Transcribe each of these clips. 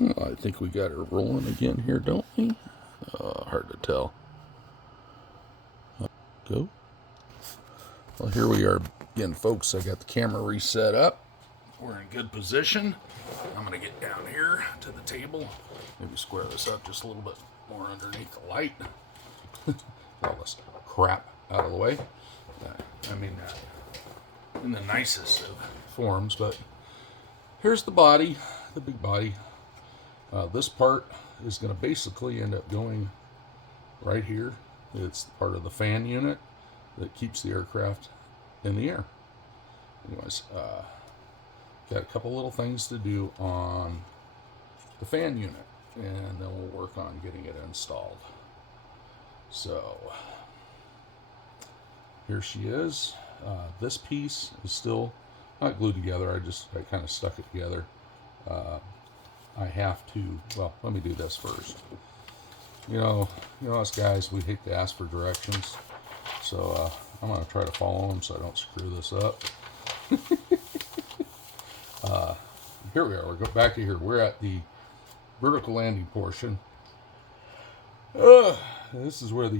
Well, I think we got her rolling again here, don't we? Hard to tell. Go. Well, here we are again, folks. I got the camera reset up. We're in good position. I'm going to get down here to the table. Maybe square this up just a little bit more underneath the light. All this crap out of the way. I mean that in the nicest of forms, but here's the body, the big body. This part is going to basically end up going right here. It's part of the fan unit that keeps the aircraft in the air. Anyways, got a couple little things to do on the fan unit, and then we'll work on getting it installed. So here she is. This piece is still not glued together. I kind of stuck it together. I have to, well, let me do this first. You know us guys, we hate to ask for directions. So I'm going to try to follow them so I don't screw this up. Here we are. We'll go back to here. We're at the vertical landing portion. This is where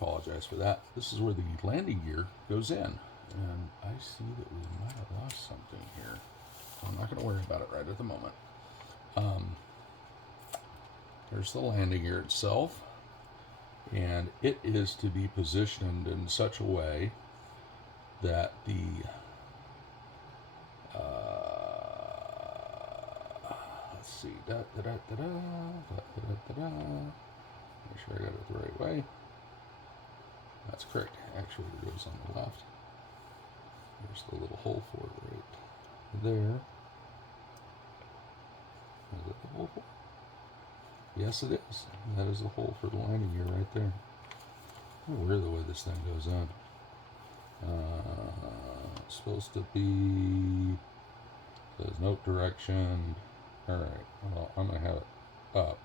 apologize for that. This is where the landing gear goes in. And I see that we might have lost something here. I'm not going to worry about it right at the moment. There's the landing gear itself. And it is to be positioned in such a way that the let's see, make sure I got it the right way. That's correct. Actually, it goes on the left. There's the little hole for it right there. Is it the hole for it? Yes, it is. That is the hole for the landing gear right there. Oh, weird the way this thing goes in. It's supposed to be, says note direction. Alright, well, I'm going to have it up.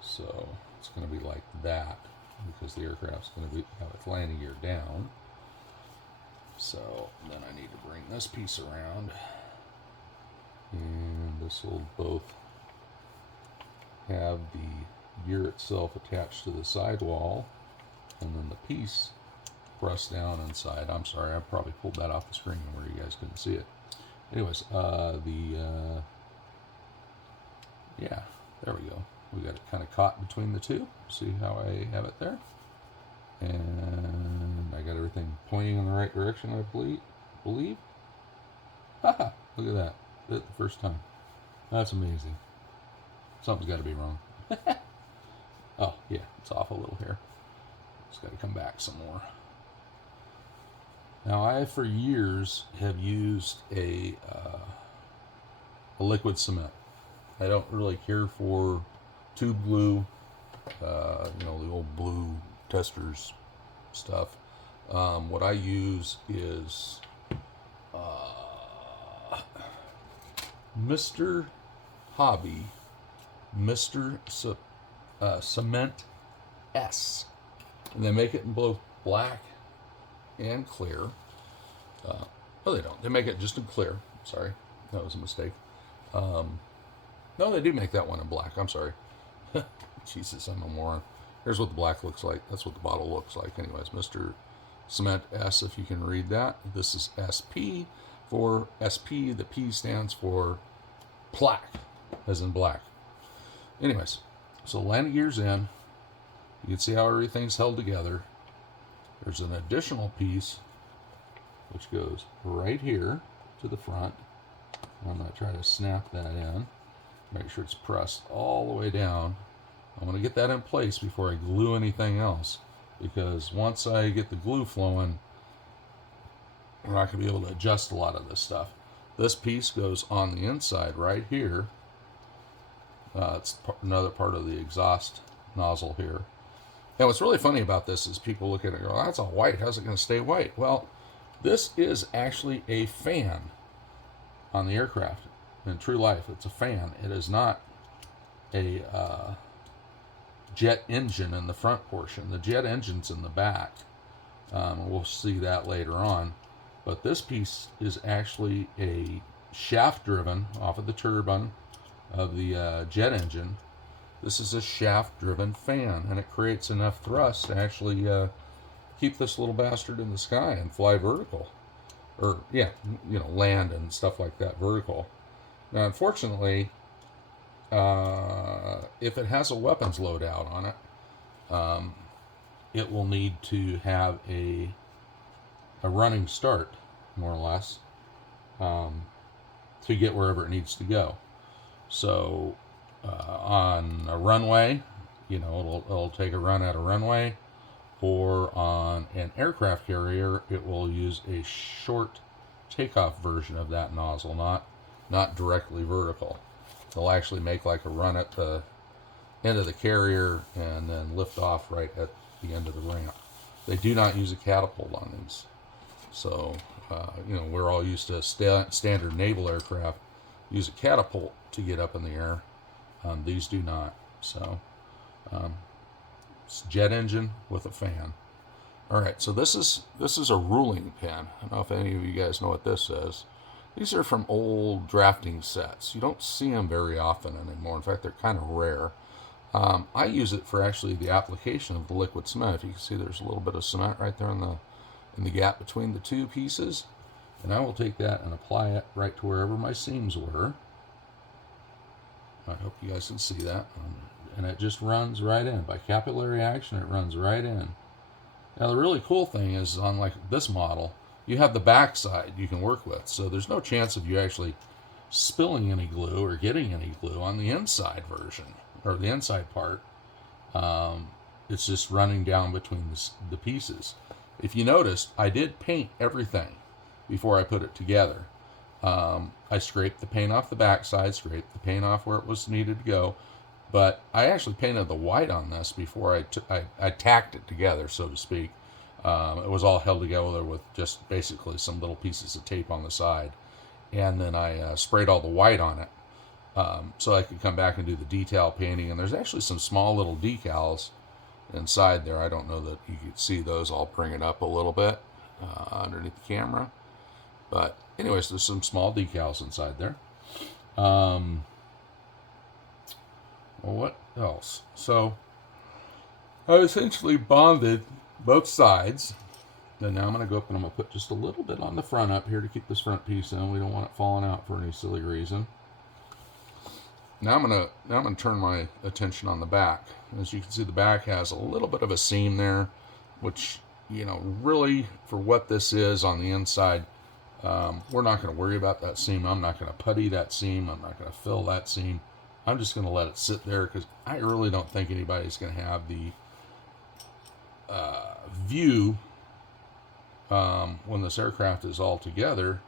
So it's going to be like that because the aircraft's going to have its landing gear down. So then I need to bring this piece around. And this will both have the gear itself attached to the sidewall and then the piece pressed down inside. I'm sorry, I probably pulled that off the screen where you guys couldn't see it. Anyways, yeah, there we go. We got it kind of caught between the two. See how I have it there? And I got everything pointing in the right direction, I believe. Haha, look at that. Did it the first time. That's amazing. Something's got to be wrong. Oh, yeah, it's off a little here. It's got to come back some more. Now, I, for years, have used a liquid cement. I don't really care for tube glue, the old blue testers stuff. What I use is Mr. Hobby, Mr. Cement S. And they make it in both black and clear. No, they don't. They make it just in clear. Sorry, that was a mistake. No, they do make that one in black. I'm sorry. Jesus, I'm a moron. Here's what the black looks like. That's what the bottle looks like. Anyways, Mr. Cement S, if you can read that. This is SP for SP. The P stands for plaque, as in black. Anyways, so landing gear's in. You can see how everything's held together. There's an additional piece which goes right here to the front. I'm going to try to snap that in. Make sure it's pressed all the way down. I'm going to get that in place before I glue anything else, because once I get the glue flowing, we're not going to be able to adjust a lot of this stuff. This piece goes on the inside right here. It's another part of the exhaust nozzle here. And what's really funny about this is people look at it and go, oh, that's all white. How's it going to stay white? Well, this is actually a fan on the aircraft. In true life, it's a fan. It is not a jet engine in the front portion. The jet engine's in the back. We'll see that later on. But this piece is actually a shaft driven off of the turbine of the jet engine, this is a shaft-driven fan, and it creates enough thrust to actually keep this little bastard in the sky and fly vertical. Or, yeah, land and stuff like that vertical. Now, unfortunately, if it has a weapons loadout on it, it will need to have a running start, more or less, to get wherever it needs to go. So on a runway, it'll take a run at a runway, or on an aircraft carrier, it will use a short takeoff version of that nozzle, not directly vertical. They'll actually make like a run at the end of the carrier and then lift off right at the end of the ramp. They do not use a catapult on these. So, we're all used to standard naval aircraft use a catapult to get up in the air. These do not. So, it's a jet engine with a fan. All right, so this is a ruling pen. I don't know if any of you guys know what this is. These are from old drafting sets. You don't see them very often anymore. In fact, they're kind of rare. I use it for actually the application of the liquid cement. If you can see, there's a little bit of cement right there in the gap between the two pieces. And I will take that and apply it right to wherever my seams were. I hope you guys can see that. And it just runs right in. By capillary action, it runs right in. Now, the really cool thing is, on like this model, you have the backside you can work with. So there's no chance of you actually spilling any glue or getting any glue on the inside version, or the inside part. It's just running down between the pieces. If you noticed, I did paint everything before I put it together. I scraped the paint off the backside, scraped the paint off where it was needed to go, but I actually painted the white on this before I tacked it together, so to speak. It was all held together with just basically some little pieces of tape on the side, and then I sprayed all the white on it, so I could come back and do the detail painting. And there's actually some small little decals inside there. I don't know that you could see those. I'll bring it up a little bit underneath the camera. But anyways, there's some small decals inside there. Well, what else? So I essentially bonded both sides. And now I'm going to go up and I'm going to put just a little bit on the front up here to keep this front piece in. We don't want it falling out for any silly reason. Now I'm going to turn my attention on the back. As you can see, the back has a little bit of a seam there, which, really for what this is on the inside, we're not going to worry about that seam. I'm not going to putty that seam. I'm not going to fill that seam. I'm just going to let it sit there, because I really don't think anybody's going to have the view when this aircraft is all together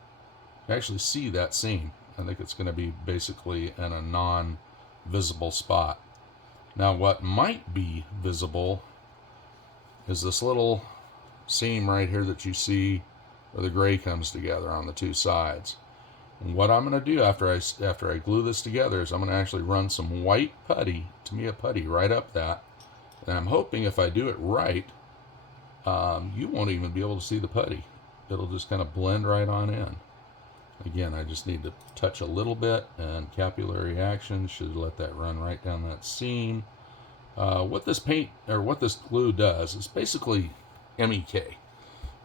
to actually see that seam. I think it's going to be basically in a non-visible spot. Now, what might be visible is this little seam right here that you see where the gray comes together on the two sides. And what I'm going to do after I glue this together is I'm going to actually run some white putty, Tamiya putty, right up that. And I'm hoping if I do it right, you won't even be able to see the putty. It'll just kind of blend right on in. Again, I just need to touch a little bit, and capillary action should let that run right down that seam. What this paint, or what this glue does, is basically MEK.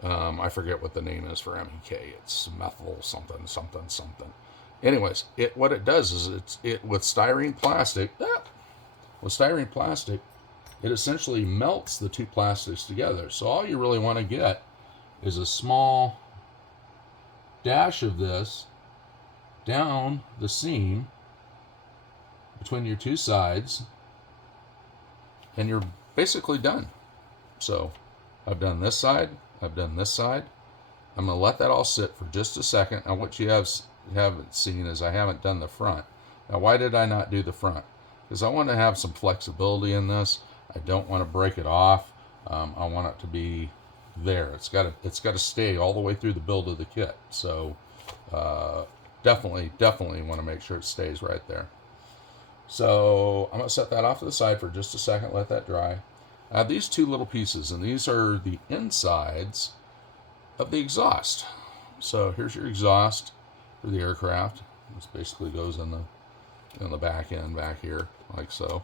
I forget what the name is for MEK. It's methyl something, something, something. Anyways, what it does is it with styrene plastic. With styrene plastic, it essentially melts the two plastics together. So all you really want to get is a small dash of this down the seam between your two sides, and you're basically done. So I've done this side, I've done this side. I'm going to let that all sit for just a second. Now, what you haven't seen is I haven't done the front. Now, why did I not do the front? Because I want to have some flexibility in this. I don't want to break it off. I want it to be there. It's got to stay all the way through the build of the kit. So definitely want to make sure it stays right there. So I'm going to set that off to the side for just a second, let that dry. I have these two little pieces, and these are the insides of the exhaust. So here's your exhaust for the aircraft. This basically goes in in the back end back here, like so.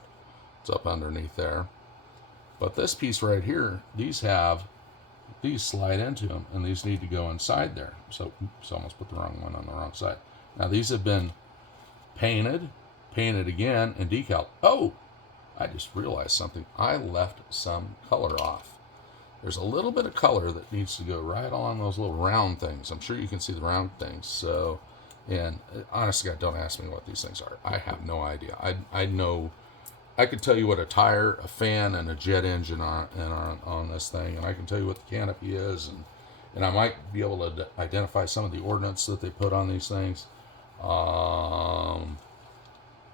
It's up underneath there. But this piece right here, these slide into them, and these need to go inside there. So, oops, almost put the wrong one on the wrong side. Now these have been painted again, and decaled. Oh, I just realized something. I left some color off. There's a little bit of color that needs to go right on those little round things. I'm sure you can see the round things. So, and honestly, God, don't ask me what these things are. I have no idea. I know, I could tell you what a tire, a fan, and a jet engine are on this thing, and I can tell you what the canopy is, and I might be able to identify some of the ordnance that they put on these things.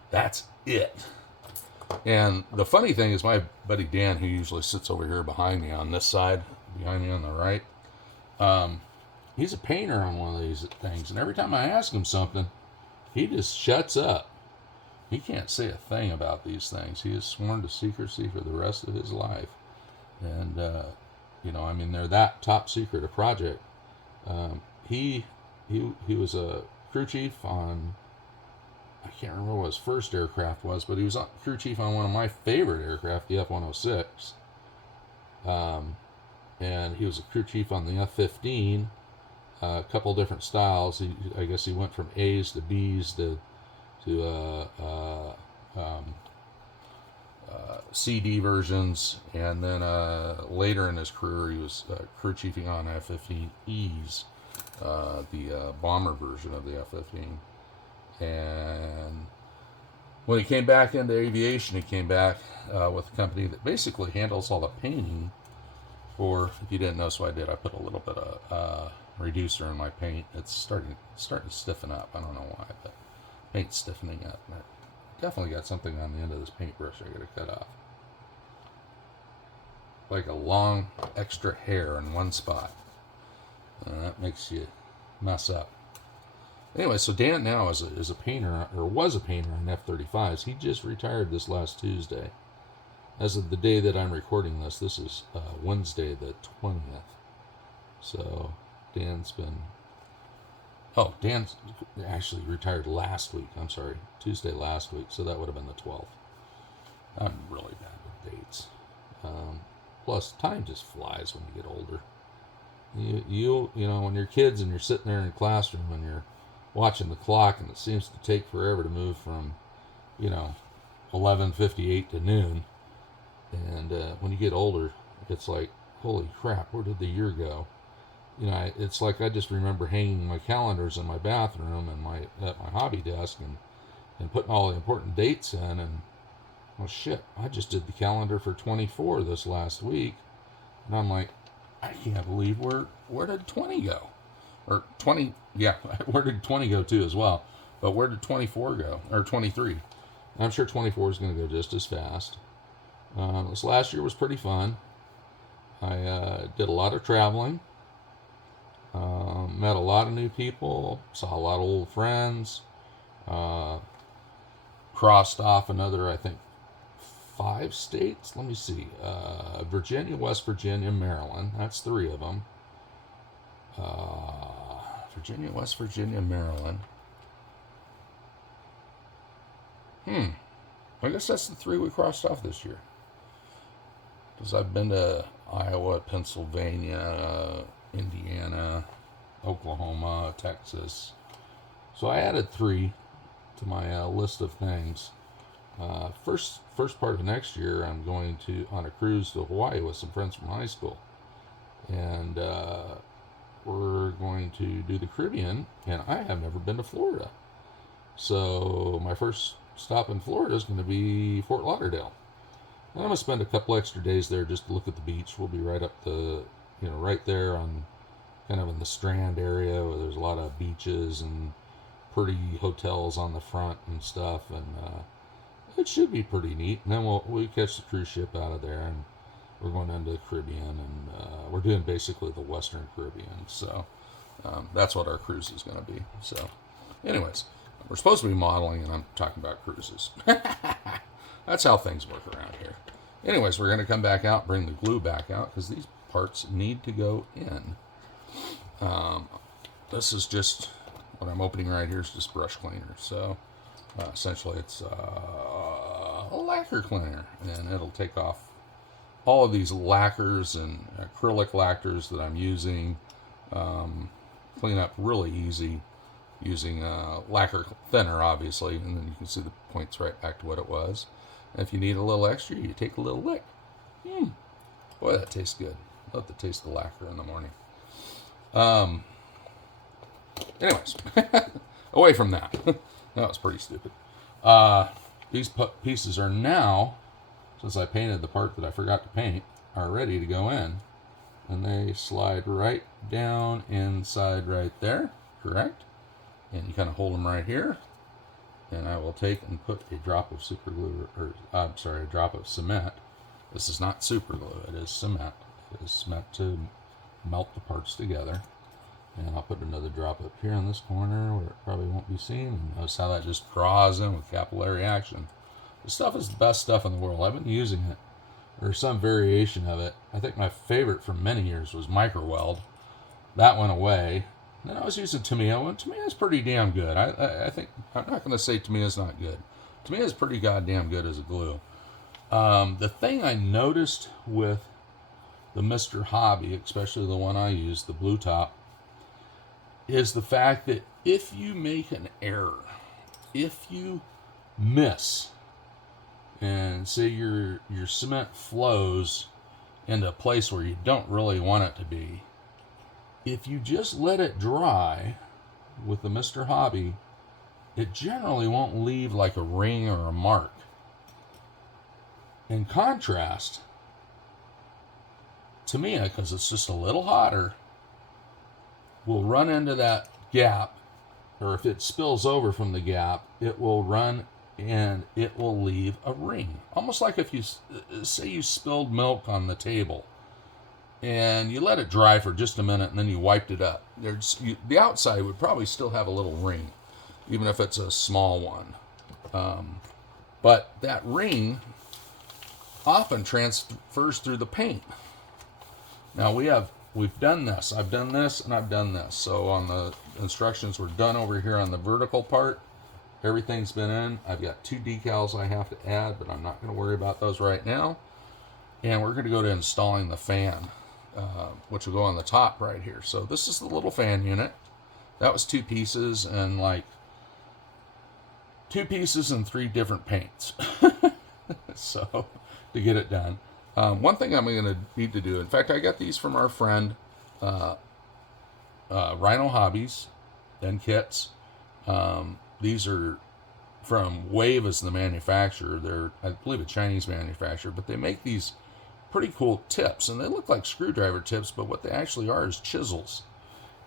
That's it. And the funny thing is, my buddy Dan, who usually sits over here behind me on this side, behind me on the right, he's a painter on one of these things. And every time I ask him something, he just shuts up. He can't say a thing about these things. He is sworn to secrecy for the rest of his life. And, I mean, they're that top secret a project. He was a crew chief on, I can't remember what his first aircraft was, but he was crew chief on one of my favorite aircraft, the F-106. And he was a crew chief on the F-15, a couple different styles. I guess he went from A's to B's to CD versions, and then later in his career he was crew chiefing on F-15Es, the bomber version of the F-15. And when he came back into aviation, he came back with a company that basically handles all the painting for, if you didn't know, so I did, I put a little bit of reducer in my paint. It's starting to stiffen up. I don't know why, but paint's stiffening up. And I definitely got something on the end of this paintbrush I gotta cut off. Like a long extra hair in one spot. And that makes you mess up. Anyway, so Dan now is a painter, or was a painter on F-35s. He just retired this last Tuesday. As of the day that I'm recording this is Wednesday the 20th. So Dan's actually retired last week. I'm sorry, Tuesday last week. So that would have been the 12th. I'm really bad with dates. Plus, time just flies when you get older. You know, when you're kids and you're sitting there in the classroom and you're watching the clock, and it seems to take forever to move from, 11:58 to noon. And when you get older, it's like, holy crap, where did the year go? It's like I just remember hanging my calendars in my bathroom and at my hobby desk and putting all the important dates in. And well, shit, I just did the calendar for 24 this last week, and I'm like, I can't believe where did 20 go? Or 20, yeah, where did 20 go too as well? But where did 24 go? Or 23? I'm sure 24 is going to go just as fast. This last year was pretty fun. I did a lot of traveling. Met a lot of new people. Saw a lot of old friends. Crossed off another, I think, 5 states. Let me see. Virginia, West Virginia, Maryland. That's 3 of them. Virginia, West Virginia, Maryland. I guess that's the 3 we crossed off this year. Because I've been to Iowa, Pennsylvania, Indiana, Oklahoma, Texas. So I added 3 to my list of things. First part of next year, I'm going on a cruise to Hawaii with some friends from high school. And we're going to do the Caribbean, and I have never been to Florida. So my first stop in Florida is going to be Fort Lauderdale. And I'm going to spend a couple extra days there just to look at the beach. We'll be right up right there on kind of in the Strand area where there's a lot of beaches and pretty hotels on the front and stuff. And it should be pretty neat. And then we'll catch the cruise ship out of there, and we're going into the Caribbean, and we're doing basically the Western Caribbean. So that's what our cruise is going to be. So anyways, we're supposed to be modeling, and I'm talking about cruises. That's how things work around here. Anyways, we're going to come back out, bring the glue back out, because these parts need to go in. This is just, what I'm opening right here is just brush cleaner. So Essentially, it's a lacquer cleaner, and it'll take off all of these lacquers and acrylic lacquers that I'm using. Clean up really easy using lacquer thinner, obviously, and then you can see the points right back to what it was. And if you need a little extra, you take a little lick. Boy, that tastes good. Love the taste of lacquer in the morning. Anyways, away from that. That was pretty stupid. These pieces are now, since I painted the part that I forgot to paint, are ready to go in. And they slide right down inside right there, correct? And you kind of hold them right here. And I will take and put a drop of super glue, or I'm sorry, a drop of cement. This is not super glue, it is cement. It is meant to melt the parts together. And I'll put another drop up here in this corner where it probably won't be seen. And notice how that just draws in with capillary action. This stuff is the best stuff in the world. I've been using it, or some variation of it. I think my favorite for many years was micro weld. That went away. And then I was using Tamiya, and Tamiya is pretty damn good. I think, I'm not going to say Tamiya is not good. Tamiya is pretty goddamn good as a glue. The thing I noticed with the Mr. Hobby, especially the one I use, the blue top, is the fact that if you make an error, if you miss, and say your cement flows into a place where you don't really want it to be, if you just let it dry with the Mr. Hobby, it generally won't leave like a ring or a mark. In contrast, Tamiya, because it's just a little hotter, will run into that gap, or if it spills over from the gap, it will run and it will leave a ring. Almost like if you, say you spilled milk on the table and you let it dry for just a minute and then you wiped it up. The outside would probably still have a little ring, even if it's a small one. But that ring often transfers through the paint. Now we've done this. I've done this and I've done this. So on the instructions, we're done over here on the vertical part. Everything's been in. I've got 2 decals I have to add, but I'm not going to worry about those right now. And we're going to go to installing the fan, which will go on the top right here. So this is the little fan unit. That was 2 pieces and like 2 pieces and 3 different paints. So to get it done. One thing I'm going to need to do, in fact, I got these from our friend Rhino Hobbies and Kits. These are from Wave as the manufacturer. They're, I believe, a Chinese manufacturer, but they make these pretty cool tips, and they look like screwdriver tips, but what they actually are is chisels.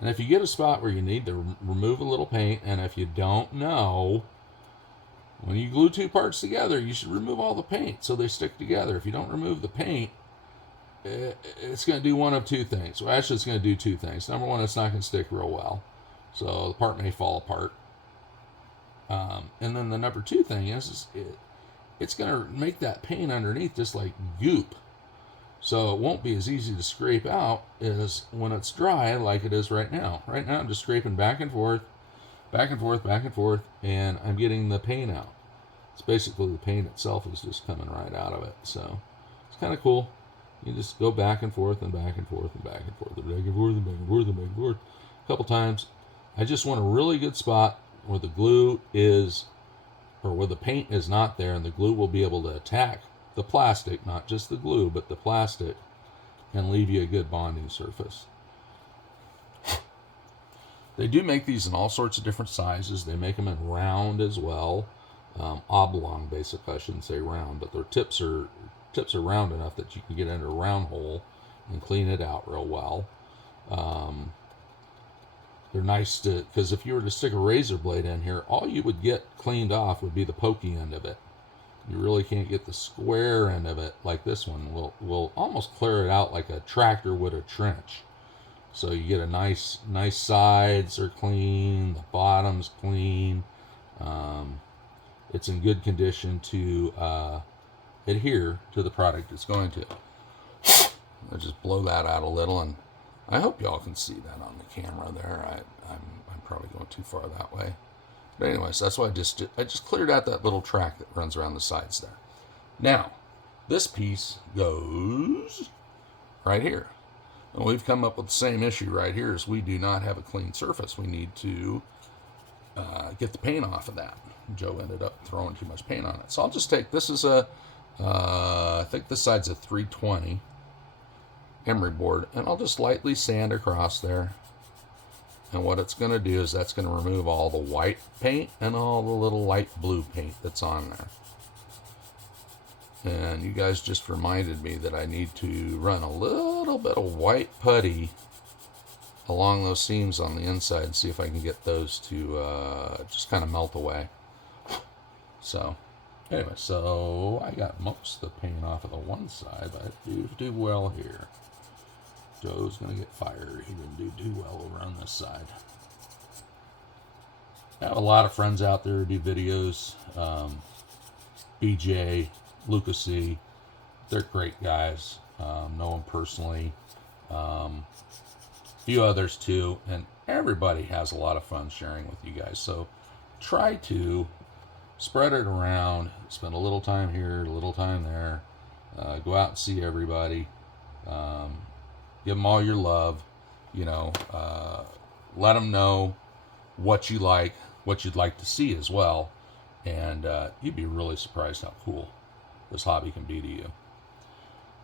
And if you get a spot where you need to remove a little paint, and if you don't know, when you glue 2 parts together, you should remove all the paint so they stick together. If you don't remove the paint, it's going to do one of 2 things. Well, actually, it's going to do 2 things. Number one, it's not going to stick real well, so the part may fall apart. And then the number 2 thing is it's going to make that paint underneath just like goop. So it won't be as easy to scrape out as when it's dry like it is right now. Right now I'm just scraping back and forth, back and forth, back and forth, and I'm getting the paint out. It's basically the paint itself is just coming right out of it. So it's kind of cool. You just go back and forth and back and forth and back and forth and back and forth and back and forth and back and forth a couple times. I just want a really good spot where the glue is, or where the paint is not there, and the glue will be able to attack the plastic, not just the glue, but the plastic, and leave you a good bonding surface. They do make these in all sorts of different sizes. They make them in round as well, oblong basically. I shouldn't say round, but their tips are round enough that you can get into a round hole and clean it out real well. They're nice to, because if you were to stick a razor blade in here, all you would get cleaned off would be the pokey end of it. You really can't get the square end of it like this one. Will almost clear it out like a tractor would a trench. So you get a nice sides are clean, the bottom's clean. It's in good condition to adhere to the product it's going to. I'll just blow that out a little, and I hope y'all can see that on the camera there. I'm probably going too far that way. But anyways, that's why I just cleared out that little track that runs around the sides there. Now, this piece goes right here. And we've come up with the same issue right here, is we do not have a clean surface. We need to get the paint off of that. Joe ended up throwing too much paint on it. So I'll just take, this is a, I think this side's a 320 emery board, and I'll just lightly sand across there. And what it's going to do is that's going to remove all the white paint and all the little light blue paint that's on there. And you guys just reminded me that I need to run a little bit of white putty along those seams on the inside and see if I can get those to just kind of melt away. So anyway, so I got most of the paint off of the one side, but I do well here. Joe's going to get fired. He didn't do too well over on this side. I have a lot of friends out there who do videos. BJ, Lucas C. They're great guys. Know them personally. A few others too. And everybody has a lot of fun sharing with you guys. So try to spread it around. Spend a little time here, a little time there. Go out and see everybody. Give them all your love, you know, let them know what you like, what you'd like to see as well, and you'd be really surprised how cool this hobby can be to you.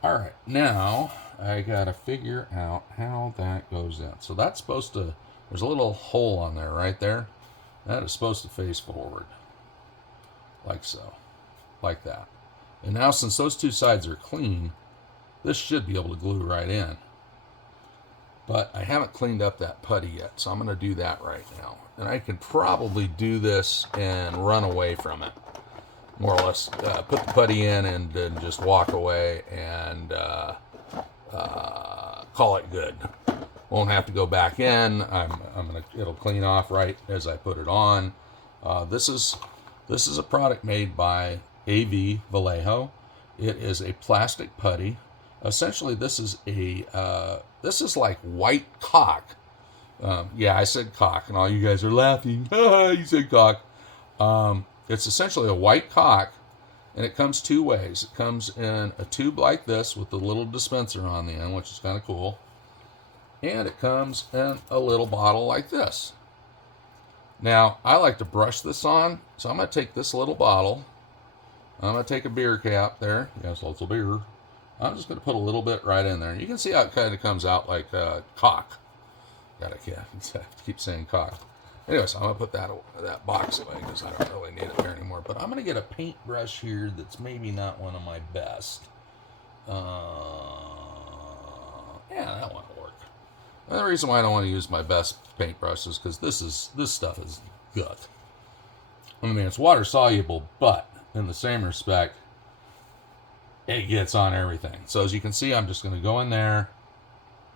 All right, now I got to figure out how that goes in. So that's supposed to, there's a little hole on there right there. That is supposed to face forward, like so, like that. And now since those two sides are clean, this should be able to glue right in. But I haven't cleaned up that putty yet, so I'm going to do that right now. And I can probably do this and run away from it. More or less put the putty in and then just walk away and call it good. Won't have to go back in. It'll clean off right as I put it on. This is a product made by AV Vallejo. It is a plastic putty. Essentially, this is like white caulk. Yeah, I said caulk, and all you guys are laughing. You said caulk. It's essentially a white caulk, and it comes two ways. It comes in a tube like this with a little dispenser on the end, which is kind of cool. And it comes in a little bottle like this. Now, I like to brush this on, so I'm going to take this little bottle. I'm going to take a beer cap there. Yes, lots of beer. I'm just going to put a little bit right in there. And you can see how it kind of comes out like caulk. I keep saying caulk. Anyways, I'm going to put that box away because I don't really need it there anymore. But I'm going to get a paintbrush here that's maybe not one of my best. Yeah, that one will work. And the reason why I don't want to use my best paintbrush is because this stuff is good. I mean, it's water soluble, but in the same respect, it gets on everything. So as you can see, I'm just going to go in there.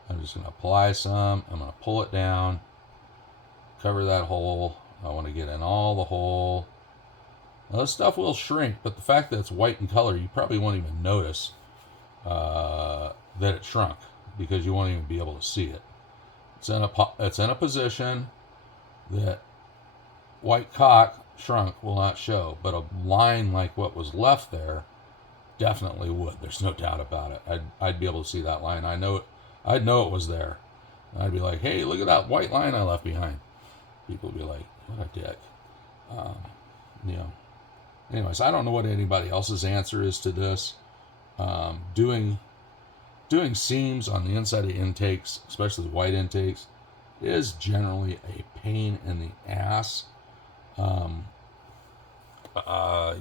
I'm just going to apply some. I'm going to pull it down. Cover that hole. I want to get in all the hole. Now, this stuff will shrink, but the fact that it's white in color, you probably won't even notice that it shrunk because you won't even be able to see it. It's in a position that white caulk shrunk will not show, but a line like what was left there definitely would. There's no doubt about it. I'd be able to see that line. I'd know it was there. And I'd be like, hey, look at that white line I left behind. People would be like, what a dick. Anyways, I don't know what anybody else's answer is to this. Doing seams on the inside of intakes, especially white intakes, is generally a pain in the ass.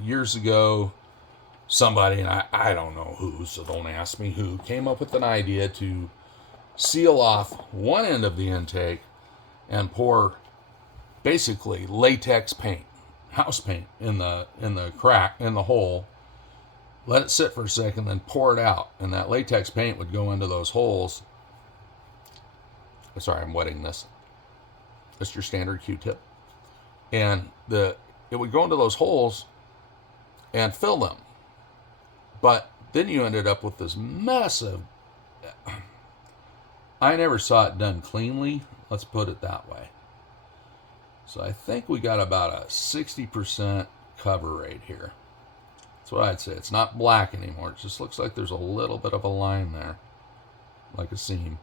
Years ago, somebody, and I don't know who, so don't ask me who, came up with an idea to seal off one end of the intake and pour basically latex paint, house paint, in the crack, in the hole. Let it sit for a second, then pour it out, and that latex paint would go into those holes. Sorry, I'm wetting this. That's your standard Q-tip. And it would go into those holes and fill them. But then you ended up with this massive... I never saw it done cleanly. Let's put it that way. So I think we got about a 60% cover rate here. That's what I'd say. It's not black anymore. It just looks like there's a little bit of a line there, like a seam,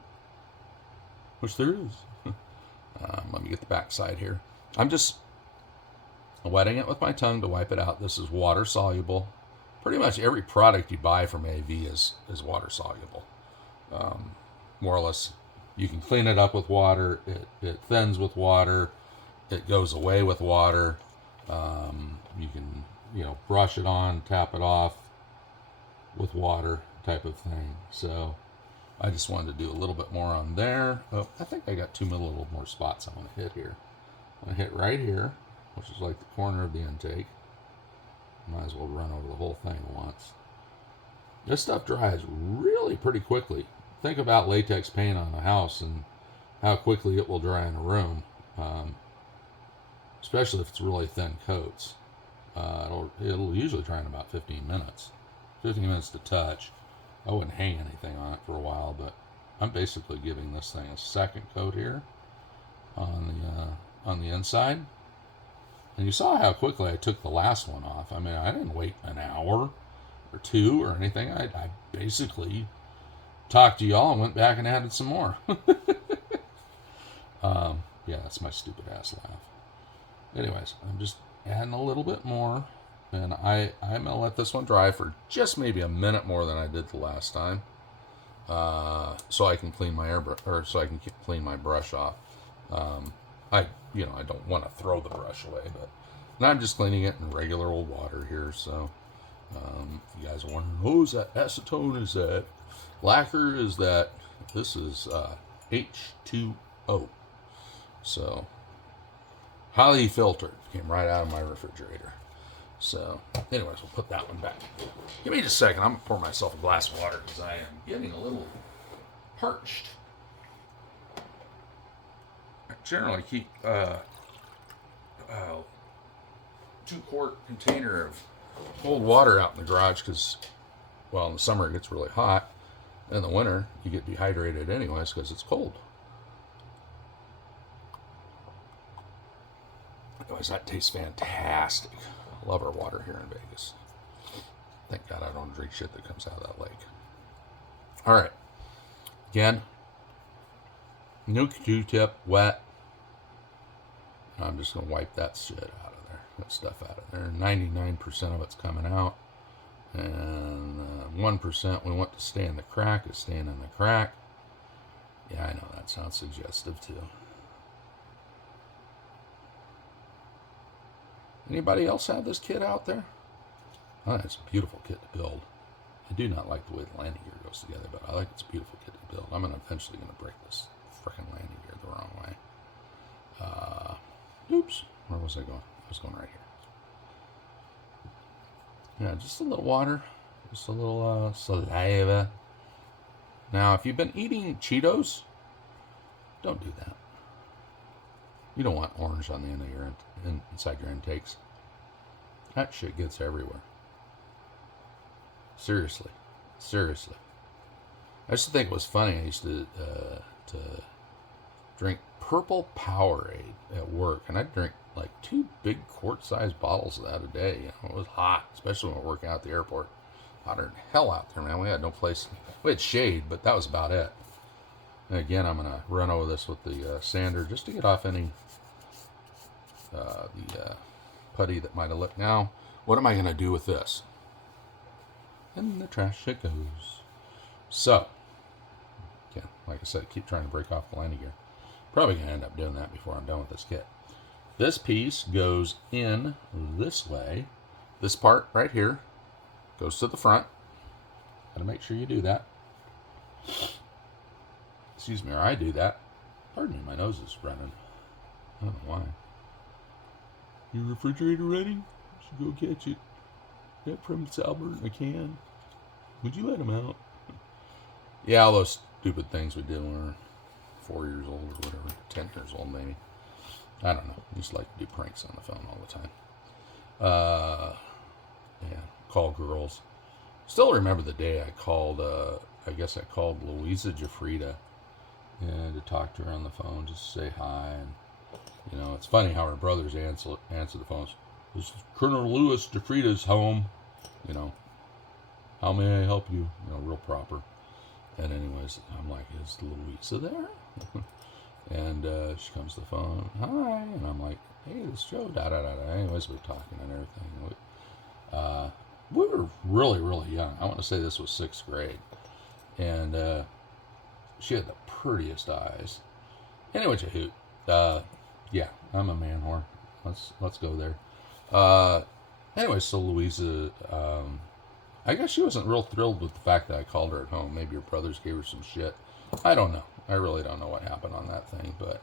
which there is. Let me get the back side here. I'm just wetting it with my tongue to wipe it out. This is water soluble. Pretty much every product you buy from AV is water soluble. More or less, you can clean it up with water. It thins with water. It goes away with water. You can, brush it on, tap it off with water type of thing. So I just wanted to do a little bit more on there. Oh, I think I got two little more spots I want to hit here. I'm going to hit right here, which is like the corner of the intake. Might as well run over the whole thing once. This stuff dries really pretty quickly. Think about latex paint on a house and how quickly it will dry in a room, especially if it's really thin coats. It'll usually dry in about 15 minutes. 15 minutes to touch. I wouldn't hang anything on it for a while, but I'm basically giving this thing a second coat here on the inside. And you saw how quickly I took the last one off. I mean, I didn't wait an hour or two or anything. I basically talked to y'all and went back and added some more. Yeah, that's my stupid ass laugh. Anyways, I'm just adding a little bit more. And I'm going to let this one dry for just maybe a minute more than I did the last time. So I can clean my clean my brush off. I don't want to throw the brush away, but and I'm just cleaning it in regular old water here. So, if you guys are wondering, is that acetone? Is that lacquer? Is that this is H2O? So, highly filtered. Came right out of my refrigerator. So, anyways, we'll put that one back. Give me just a second. I'm gonna pour myself a glass of water because I am getting a little parched. I generally keep 2-quart container of cold water out in the garage because, well, in the summer it gets really hot. In the winter, you get dehydrated anyways because it's cold. Anyways, that tastes fantastic. Love our water here in Vegas. Thank God I don't drink shit that comes out of that lake. All right. Again, new Q-tip, wet. I'm just going to wipe that shit out of there. That stuff out of there. 99% of it's coming out. And 1% we want to stay in the crack is staying in the crack. Yeah, I know that sounds suggestive too. Anybody else have this kit out there? Oh, it's a beautiful kit to build. I do not like the way the landing gear goes together, but I like it's a beautiful kit to build. I'm eventually going to break this freaking landing gear the wrong way. Oops. Where was I going? I was going right here. Yeah, just a little water. Just a little saliva. Now, if you've been eating Cheetos, don't do that. You don't want orange on the end of your inside your intakes. That shit gets everywhere. Seriously. I used to think it was funny. I used to drink purple Powerade at work, and I'd drink like 2 big quart-sized bottles of that a day. It was hot, especially when we were working out at the airport. Hotter than hell out there, man. We had no place. We had shade, but that was about it. And again, I'm going to run over this with the sander just to get off any the putty that might have left. Now, what am I going to do with this? And the trash it goes. So, again, like I said, keep trying to break off the landing gear. Probably going to end up doing that before I'm done with this kit. This piece goes in this way. This part right here goes to the front. Got to make sure you do that. Excuse me, or I do that. Pardon me, my nose is running. I don't know why. Your refrigerator ready? You should go catch it. That from Albert in a can. Would you let him out? Yeah, all those stupid things we did when we were 4 years old or whatever. 10 years old, maybe. I don't know. I used to like to do pranks on the phone all the time. Yeah, call girls. Still remember the day I called, I guess I called Louisa Jafrida and to talk to her on the phone, just to say hi. And You know, it's funny how her brothers answer the phones. This is Colonel Louis DeFrida's home. You know, how may I help you? You know, real proper. And anyways, I'm like, is Louisa there? And she comes to the phone. Hi. And I'm like, hey, this is Joe. Da da da da. Anyways, we're talking and everything. We were really, really young. I want to say this was 6th grade. And she had the prettiest eyes. Anyway, a hoot. Yeah, I'm a man whore. Let's go there. Anyway, so Louisa, I guess she wasn't real thrilled with the fact that I called her at home. Maybe her brothers gave her some shit. I don't know. I really don't know what happened on that thing, but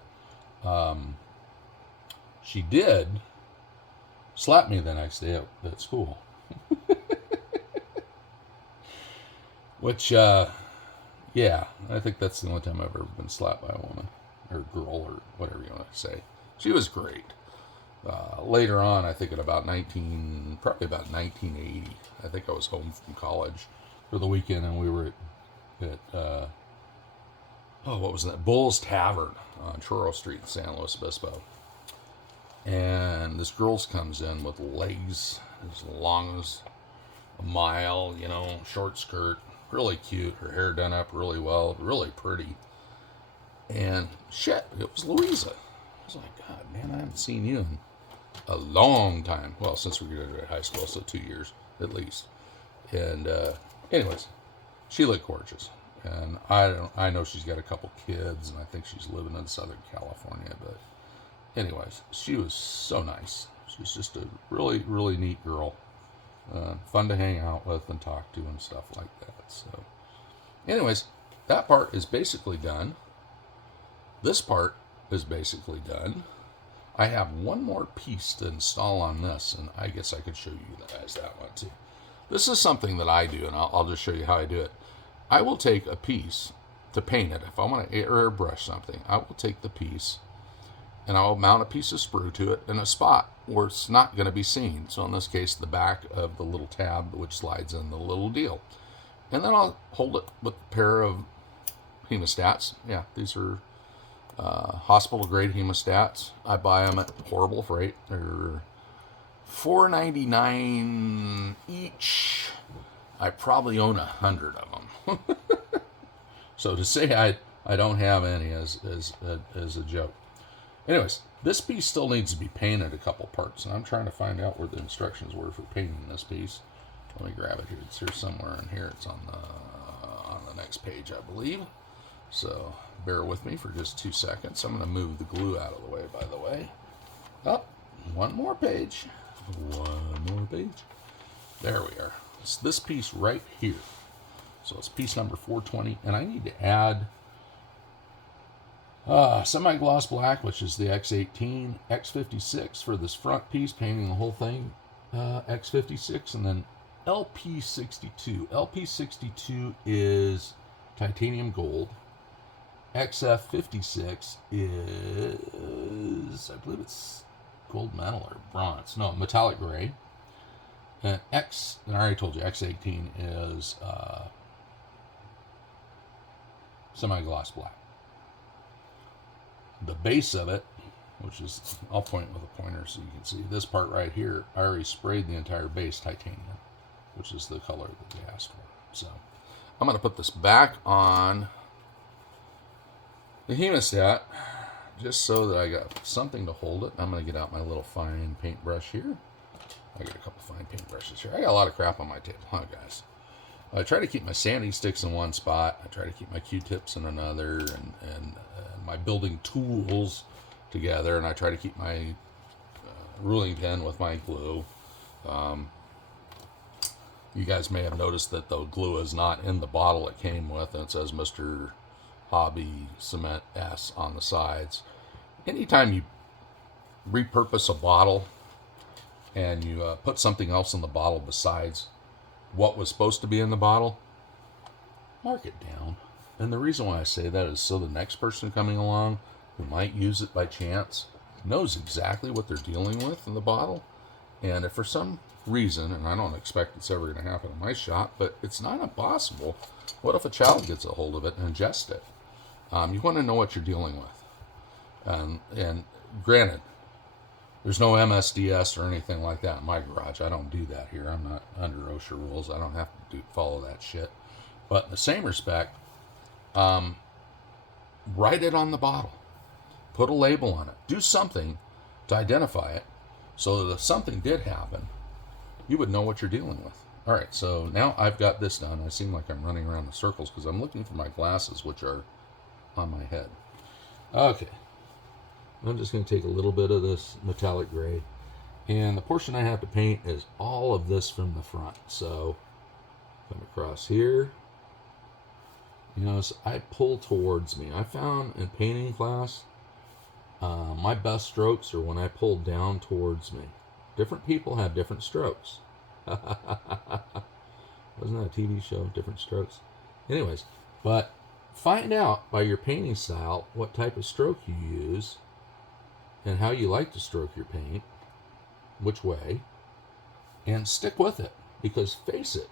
she did slap me the next day at school. Which, yeah, I think that's the only time I've ever been slapped by a woman, or girl, or whatever you want to say. She was great. Later on, I think probably about 1980, I think I was home from college for the weekend, and we were at what was that? Bull's Tavern on Churro Street in San Luis Obispo. And this girl comes in with legs as long as a mile, you know, short skirt, really cute, her hair done up really well, really pretty. And shit, it was Louisa. I was like, God, man, I haven't seen you in a long time. Well, since we graduated high school, so 2 years at least. And anyways, she looked gorgeous. And I know she's got a couple kids, and I think she's living in Southern California. But anyways, she was so nice. She's just a really, really neat girl. Fun to hang out with and talk to and stuff like that. So anyways, that part is basically done. This part is basically done. I have one more piece to install on this, and I guess I could show you guys that one too. This is something that I do, and I'll just show you how I do it. I will take a piece to paint it. If I want to airbrush something, I will take the piece and I'll mount a piece of sprue to it in a spot where it's not going to be seen. So in this case, the back of the little tab which slides in the little deal. And then I'll hold it with a pair of hemostats. Yeah, these are hospital grade hemostats. I buy them at horrible freight. They're $4.99 each. I probably own 100 of them. So to say I don't have any is a joke. Anyways, this piece still needs to be painted a couple parts, and I'm trying to find out where the instructions were for painting this piece. Let me grab it here. It's here somewhere in here. It's on the next page, I believe. So bear with me for just 2 seconds. I'm going to move the glue out of the way, by the way. Oh, one more page. One more page. There we are. It's this piece right here. So it's piece number 420, and I need to add semi-gloss black, which is the X18, X56 for this front piece, painting the whole thing, X56, and then LP62. LP62 is titanium gold. XF56 is, I believe it's gold metal or bronze. No, metallic gray. And I already told you, X18 is semi-gloss black. The base of it, which is, I'll point with a pointer so you can see, this part right here, I already sprayed the entire base titanium, which is the color that they asked for. So I'm going to put this back on the hemostat just so that I got something to hold it. I'm going to get out my little fine paintbrush here. I got a couple fine paintbrushes here. I got a lot of crap on my table, huh, guys? I try to keep my sanding sticks in one spot. I try to keep my Q-tips in another, and my building tools together, and I try to keep my ruling pen with my glue. You guys may have noticed that the glue is not in the bottle it came with, and it says Mr. Hobby Cement S on the sides. Anytime you repurpose a bottle and you put something else in the bottle besides what was supposed to be in the bottle, mark it down. And the reason why I say that is so the next person coming along who might use it by chance knows exactly what they're dealing with in the bottle. And if for some reason, and I don't expect it's ever going to happen in my shop, but it's not impossible, what if a child gets a hold of it and ingests it? You want to know what you're dealing with. And granted, there's no MSDS or anything like that in my garage. I don't do that here. I'm not under OSHA rules. I don't have to follow that shit. But in the same respect, write it on the bottle. Put a label on it. Do something to identify it so that if something did happen, you would know what you're dealing with. All right, so now I've got this done. I seem like I'm running around in circles because I'm looking for my glasses, which are on my head. Okay. I'm just going to take a little bit of this metallic gray. And the portion I have to paint is all of this from the front. So, come across here. You know, so I pull towards me. I found in painting class, my best strokes are when I pull down towards me. Different people have different strokes. Wasn't that a TV show, Different Strokes? Anyways, but find out by your painting style what type of stroke you use and how you like to stroke your paint, which way, and stick with it. Because face it,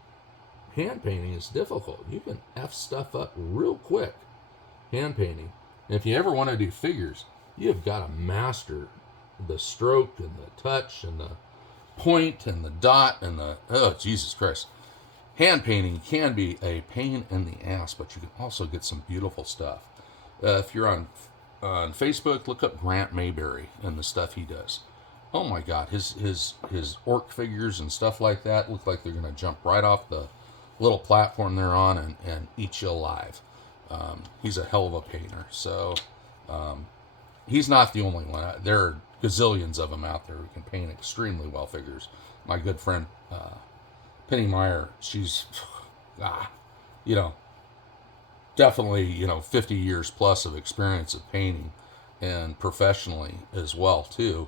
hand painting is difficult. You can F stuff up real quick, hand painting. And if you ever want to do figures, you've got to master the stroke and the touch and the point and the dot and the, oh, Jesus Christ. Hand painting can be a pain in the ass, but you can also get some beautiful stuff. If you're on Facebook, look up Grant Mayberry and the stuff he does. Oh my God, his orc figures and stuff like that look like they're going to jump right off the little platform they're on and eat you alive. He's a hell of a painter. So he's not the only one. There are gazillions of them out there who can paint extremely well figures. My good friend Penny Meyer, she's, definitely, 50 years plus of experience of painting and professionally as well, too.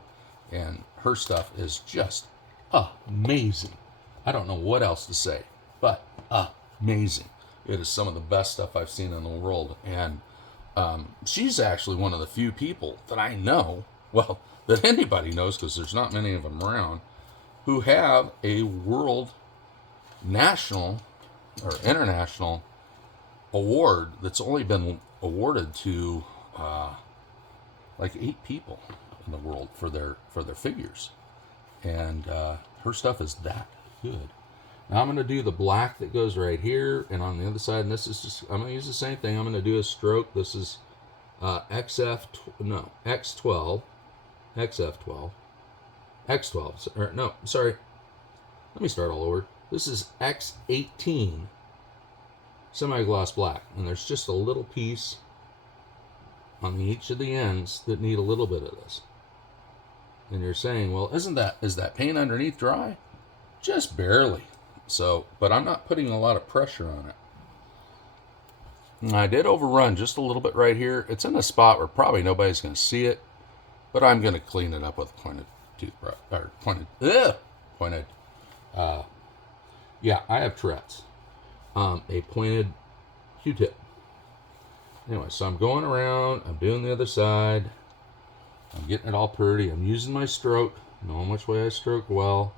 And her stuff is just amazing. I don't know what else to say, but amazing. It is some of the best stuff I've seen in the world. And she's actually one of the few people that I know, well, that anybody knows, because there's not many of them around, who have a world, national, or international award that's only been awarded to like 8 people in the world for their figures. And her stuff is that good. Now I'm going to do the black that goes right here and on the other side, and this is just, I'm going to use the same thing. I'm going to do a stroke. This is X12, sorry, let me start all over. This is X18 semi-gloss black, and there's just a little piece on each of the ends that need a little bit of this. And you're saying, well, is that paint underneath dry? Just barely. So, but I'm not putting a lot of pressure on it. And I did overrun just a little bit right here. It's in a spot where probably nobody's going to see it, but I'm going to clean it up with a pointed toothbrush, or pointed. Yeah, I have Tourette's. A pointed Q-tip. Anyway, so I'm going around. I'm doing the other side. I'm getting it all pretty. I'm using my stroke, knowing which way I stroke well.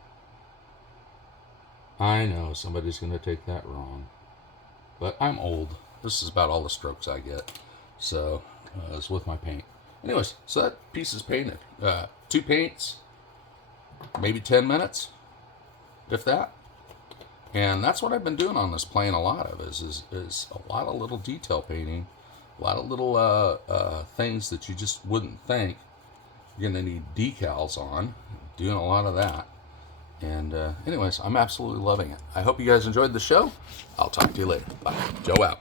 I know somebody's going to take that wrong, but I'm old. This is about all the strokes I get. So it's with my paint. Anyways, so that piece is painted. 2 paints, maybe 10 minutes, if that. And that's what I've been doing on this plane a lot of, is a lot of little detail painting, a lot of little things that you just wouldn't think you're going to need decals on, doing a lot of that. And anyways, I'm absolutely loving it. I hope you guys enjoyed the show. I'll talk to you later. Bye. Joe out.